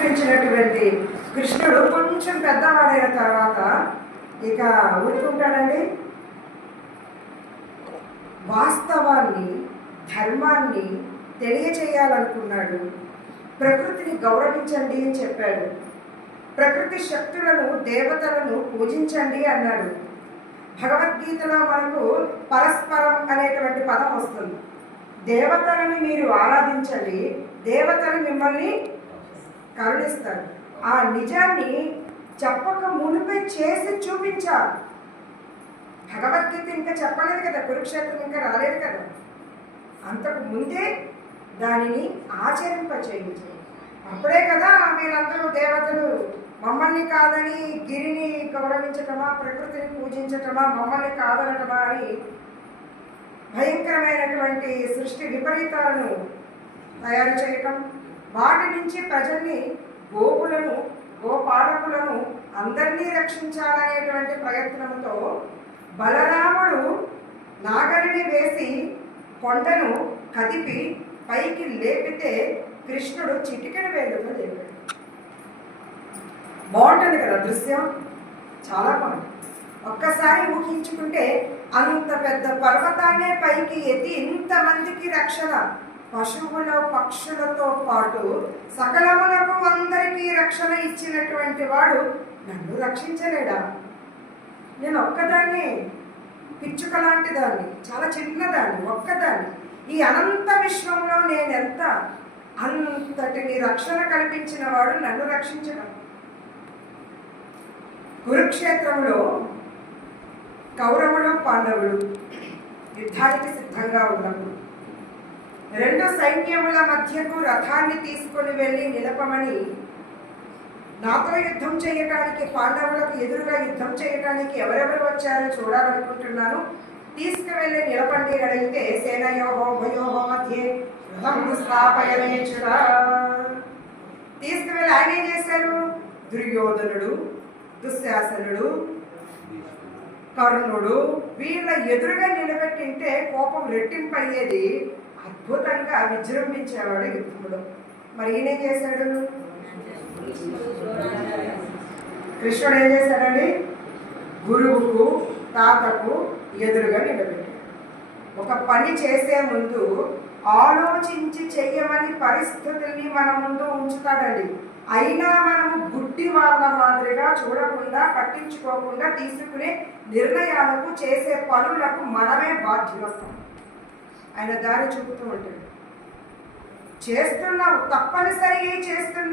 చూపించినటువంటి కృష్ణుడు కొంచెం పెద్దవాడైన తర్వాత ఇక ఊరుకుంటాడండి. వాస్తవాన్ని, ధర్మాన్ని తెలియచేయాలనుకున్నాడు. ప్రకృతిని గౌరవించండి అని చెప్పాడు. ప్రకృతి శక్తులను, దేవతలను పూజించండి అన్నాడు. భగవద్గీతలో మనకు పరస్పరం అనేటువంటి పదం వస్తుంది. దేవతలని మీరు ఆరాధించండి, దేవతలు మిమ్మల్ని కరుణిస్తారు. ఆ నిజాన్ని చెప్పక మునిపే చేసి చూపించారు. భగవద్గీత ఇంకా చెప్పలేదు కదా, కురుక్షేత్రం ఇంకా రాలేదు కదా, అంతకు ముందే దానిని ఆచరింపచేయించారు. అప్పుడే కదా మీరందరూ దేవతలు మమ్మల్ని కాదని గిరిని గౌరవించటమా, ప్రకృతిని పూజించటమా, మమ్మల్ని కాదనటమా అని భయంకరమైనటువంటి సృష్టి విపరీతాలను తయారు చేయటం, వాటి నుంచి ప్రజల్ని, గోవులను, గోపాలకులను అందరినీ రక్షించాలనేటువంటి ప్రయత్నంతో బలరాముడు నాగలిని వేసి కొండను కదిపి పైకి లేపితే కృష్ణుడు చిటికెడు వేలుతో లేపాడు. బాగుంటుంది కదా దృశ్యం, చాలా బాగుంటుంది. ఒక్కసారి ఊహించుకుంటే అంత పెద్ద పర్వతాన్నే పైకి ఎత్తి ఇంతమందికి రక్షణ, పశువుల పక్షులతో పాటు సకలములకు అందరికీ రక్షణ ఇచ్చినటువంటి వాడు నన్ను రక్షించలేడా? నేను ఒక్కదాన్ని, పిచ్చుక లాంటి దాన్ని, చాలా చిన్నదాన్ని, ఒక్కదాన్ని. ఈ అనంత విశ్వంలో నేనెంత, అంతటిని రక్షణ కల్పించిన వాడు నన్ను రక్షించడం. కురుక్షేత్రంలో కౌరవులు, పాండవులు యుద్ధానికి సిద్ధంగా ఉన్నప్పుడు రెండు సైన్యముల మధ్యకు రథాన్ని తీసుకొని వెళ్ళి నిలపమని, నాతో యుద్ధం చేయటానికి, పాండవులకు ఎదురుగా యుద్ధం చేయటానికి ఎవరెవరు వచ్చారో చూడాలనుకుంటున్నాను, తీసుకువెళ్ళి నిలపండి అని అడిగితే సేనయోహో భయోహో మధ్యే రథం స్థాపయమేచురా. తీసుకువెళ్ళి ఆయన ఏం చేశారు? దుర్యోధనుడు, దుశ్శాసనుడు, కర్ణుడు వీళ్ళ ఎదురుగా నిలబెట్టింటే కోపం రెట్టింపు అయ్యేది. అద్భుతంగా విజృంభించేవాడు యుద్ధంలో. మరి ఈయన ఏం చేశాడు? కృష్ణుడు ఏం చేశాడండి? గురువుకు, తాతకు ఎదురుగా నిలబెట్టాడు. ఒక పని చేసే ముందు ఆలోచించి చెయ్యమని పరిస్థితుల్ని మన ముందు ఉంచుతాడండి. అయినా మనము గుడ్డి వాళ్ళ మాదిరిగా చూడకుండా, పట్టించుకోకుండా తీసుకునే నిర్ణయాలకు, చేసే పనులకు మనమే బాధ్యులం. ఆయన దారి చూపుతూ ఉంటాడు. చేస్తున్నావు, తప్పనిసరి చేస్తున్నావు.